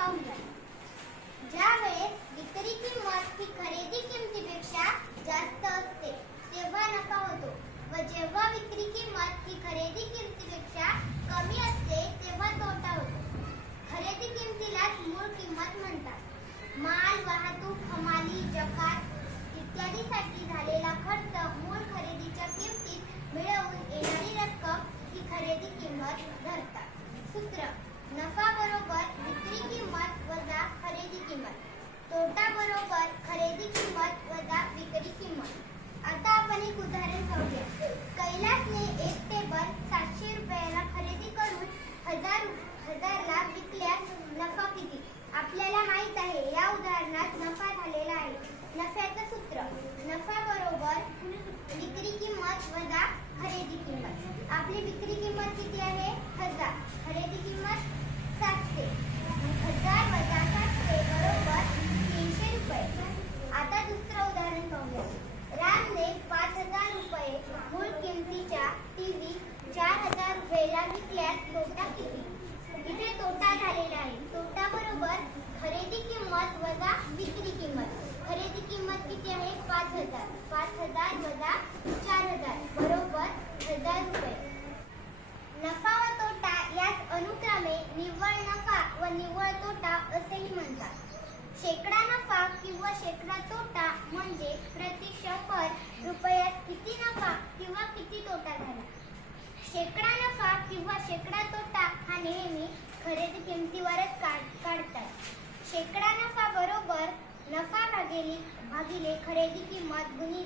पाहून घ्या ज्या वेळेस विक्री किंमत ही खरेदी किमतीपेक्षा जास्त असते तेव्हा नफा होतो. व जेव्हा विक्री किंमत ही खरेदी किमतीपेक्षा नफ्याचं सूत्र. नफा बरोबर विक्री किंमत वजा खरेदी किंमत. आपली विक्री किंमत किती आहे? हजार. खरेदी किंमत सातशे. हजार वजा सातशे बरोबर तीनशे रुपये. आता दुसरं उदाहरण पाहूया. रामने पाच हजार रुपये मूळ किमतीच्या टीव्ही चार हजार रुपयेला विकल्यास तोटा किती इथे तोटा झालेला आहे तोटा बरोबर खरेदी किंमत वजा विक्री किंमत खरेदी किंमत किती आहे पाच हजार. पाच हजार वजा चार हजार. बरोबर? हजार रुपये. नफा व तोटा यास अनुक्रमे निव्वळ नफा व निव्वळ तोटा असेही म्हणतात. शेकडा नफा किंवा शेकडा तोटा म्हणजे प्रति शंभर रुपयात किती नफा किंवा किती तोटा झाला? शेकडा नफा किंवा शेकडा तोटा हा नेहमी खरेदी किमतीवरच काढ काढतात. शेकडा नफा बरोबर नफा भागिले भागिले खरेदी किंमत गुणिले